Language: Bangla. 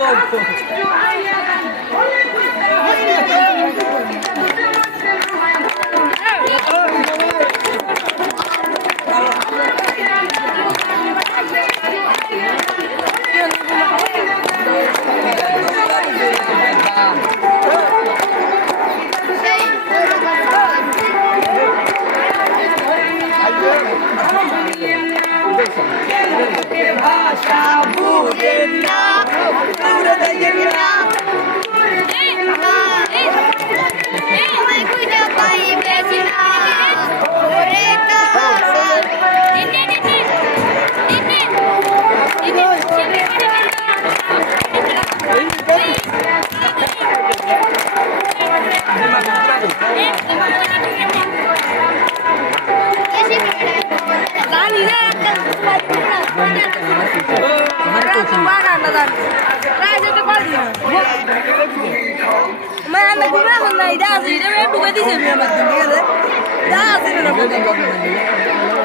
ভাষা ভুলেন না দূরে দেখেন না Mana